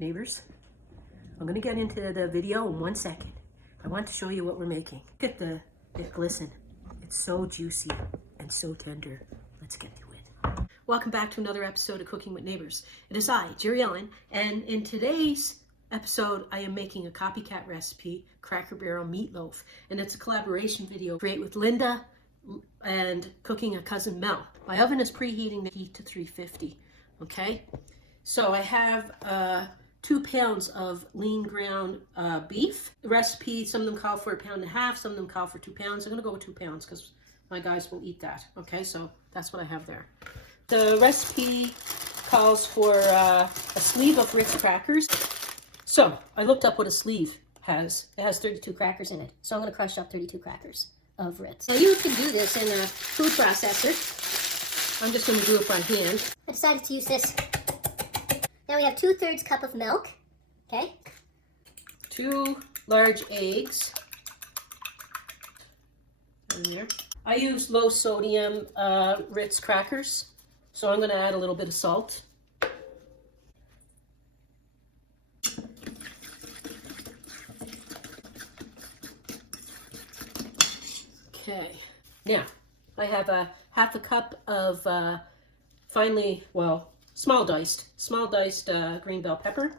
neighbors. I'm gonna get into the video in 1 second. I want to show you what we're making. Look at it glisten. It's so juicy and so tender. Let's get to it. Welcome back to another episode of Cooking with Neighbors. It is I, Jerry Ellen, and in today's episode, I am making a copycat recipe, Cracker Barrel Meatloaf, and it's a collaboration video created with Linda and cooking a cousin Mel. My oven is preheating the heat to 350, okay? So I have 2 pounds of lean ground beef. The recipe, some of them call for 1.5 pounds, some of them call for 2 pounds. I'm gonna go with 2 pounds because my guys will eat that, okay? So that's what I have there. The recipe calls for a sleeve of Ritz crackers. So I looked up what a sleeve has. It has 32 crackers in it. So I'm gonna crush up 32 crackers of Ritz. Now you can do this in a food processor. I'm just gonna do it by hand. I decided to use this. Now we have 2/3 cup of milk, okay? 2 large eggs in there. I use low sodium Ritz crackers, so I'm gonna add a little bit of salt. Okay, now I have a 1/2 cup of small diced green bell pepper,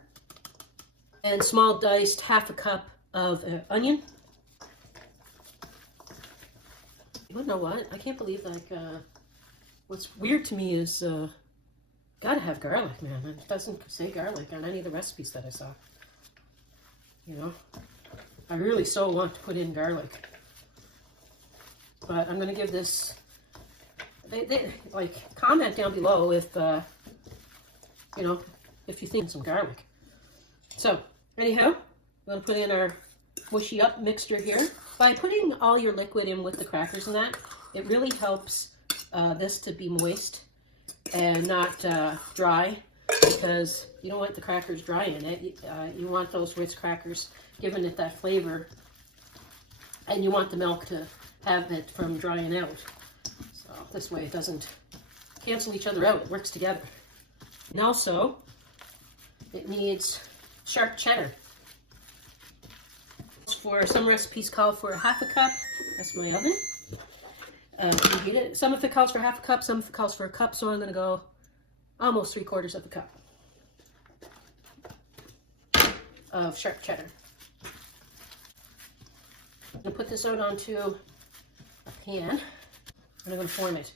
and small diced 1/2 cup of onion. You know what? I can't believe what's weird to me is gotta have garlic, man. It doesn't say garlic on any of the recipes that I saw. You know, I really so want to put in garlic. But I'm gonna give this, they like, comment down below if, you know, if you think some garlic. So anyhow, we're gonna put in our mushy up mixture here. By putting all your liquid in with the crackers and that, it really helps this to be moist and not dry, because you don't want the crackers dry in it. You want those Ritz crackers giving it that flavor, and you want the milk to have it from drying out. So this way it doesn't cancel each other out, it works together. And also, it needs sharp cheddar. For some recipes call for 1/2 cup. That's my oven. Preheat it. Some of it calls for 1/2 cup, some of it calls for 1 cup, so I'm gonna go almost 3/4 of a cup of sharp cheddar. I'm gonna put this out onto a pan, and I'm gonna form it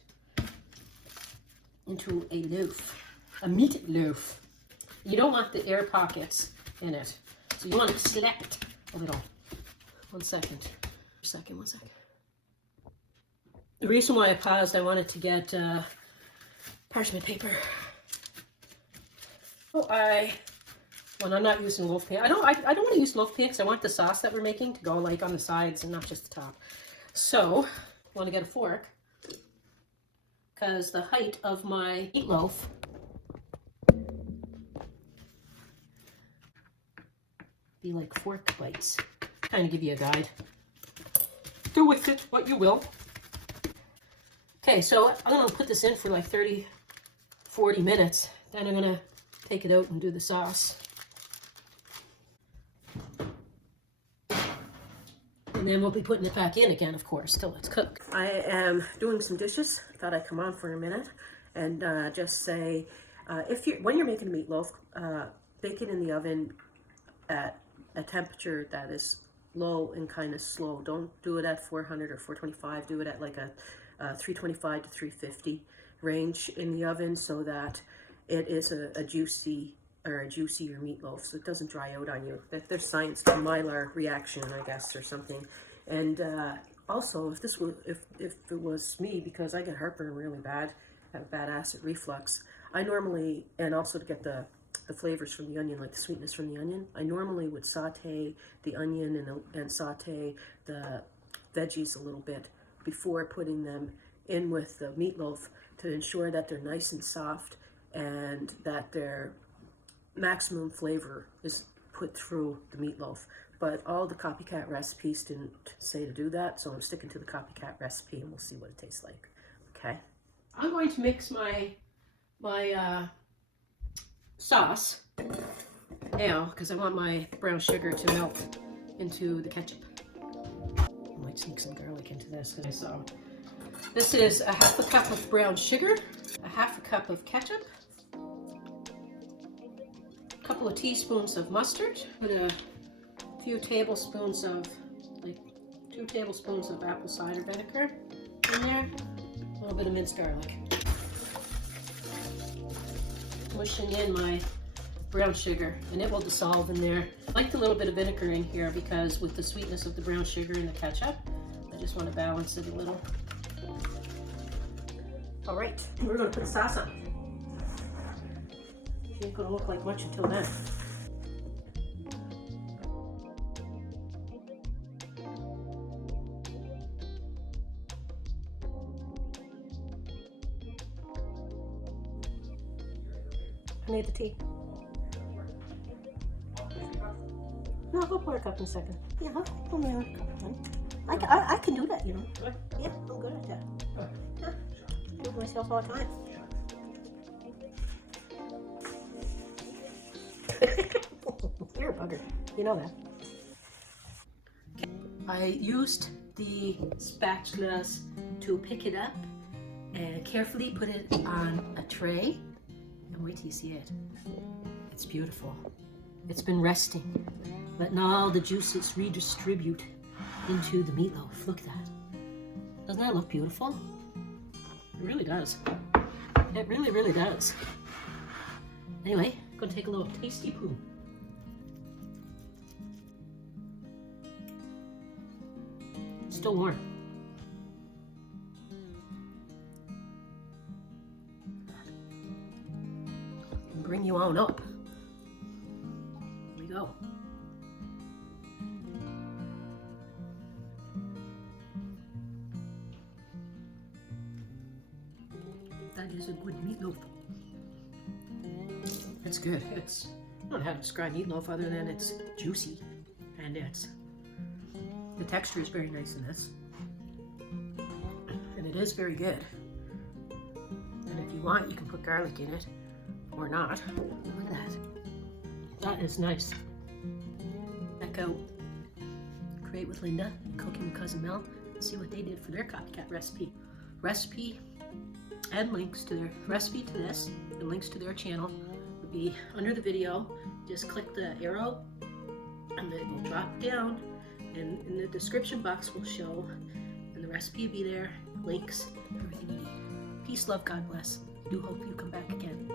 into a loaf, a meat loaf. You don't want the air pockets in it, so you want to select a little. 1 second. One second. The reason why I paused, I wanted to get parchment paper. When I'm not using loaf pan, I don't want to use loaf pan because I want the sauce that we're making to go like on the sides and not just the top. So I want to get a fork, because the height of my meatloaf be like fork bites. Kind of give you a guide. Do with it what you will. Okay, so I'm gonna put this in for like 30-40 minutes. Then I'm gonna take it out and do the sauce. And then we'll be putting it back in again, of course, till it's cooked. I am doing some dishes. Thought I'd come on for a minute and just say, when you're making a meatloaf, bake it in the oven at a temperature that is low and kind of slow. Don't do it at 400 or 425. Do it at like a 325 to 350 range in the oven, so that it is a juicier meatloaf, so it doesn't dry out on you. There's science to Maillard reaction, I guess, or something. And also, if it was me, because I get heartburn really bad, have bad acid reflux, I normally, and also to get the flavors from the onion, like the sweetness from the onion, I normally would saute the onion and saute the veggies a little bit before putting them in with the meatloaf, to ensure that they're nice and soft and that their maximum flavor is put through the meatloaf. But all the copycat recipes didn't say to do that, so I'm sticking to the copycat recipe, and we'll see what it tastes like. Okay, I'm going to mix my sauce now because I want my brown sugar to melt into the ketchup. I might sneak some garlic into this because I saw. This is a half a cup of brown sugar, a half a cup of ketchup, a couple of teaspoons of mustard, put a few tablespoons of, like 2 tablespoons of apple cider vinegar in there, a little bit of minced garlic. Mushing in my brown sugar, and it will dissolve in there. I like a little bit of vinegar in here because with the sweetness of the brown sugar and the ketchup, I just want to balance it a little. All right, we're going to put sauce on. It ain't going to look like much until then. I made the tea. No, I'll pour a cup in a second. Yeah, I'll pour me a cup. I can do that, you know. Yeah, I'm good at that. Yeah, I do it myself all the time. You're a bugger. You know that. Okay. I used the spatulas to pick it up and carefully put it on a tray. And wait till you see it. It's beautiful. It's been resting, letting all the juices redistribute into the meatloaf. Look at that. Doesn't that look beautiful? It really does. It really, really does. Anyway, I'm gonna take a little tasty poo. It's still warm. Bring you on up. Here we go. That is a good meatloaf. It's good. It's, I don't know how to describe meatloaf other than it's juicy, and the texture is very nice in this, and it is very good. And if you want, you can put garlic in it. Or not. Look at that. That is nice. Check out Create with Linda, Cooking with Cousin Mel, and see what they did for their copycat recipe. Recipe and links to their recipe to this, and links to their channel will be under the video. Just click the arrow, and it will drop down, and in the description box will show, and the recipe will be there, links, everything you need. Peace, love, God bless. I do hope you come back again.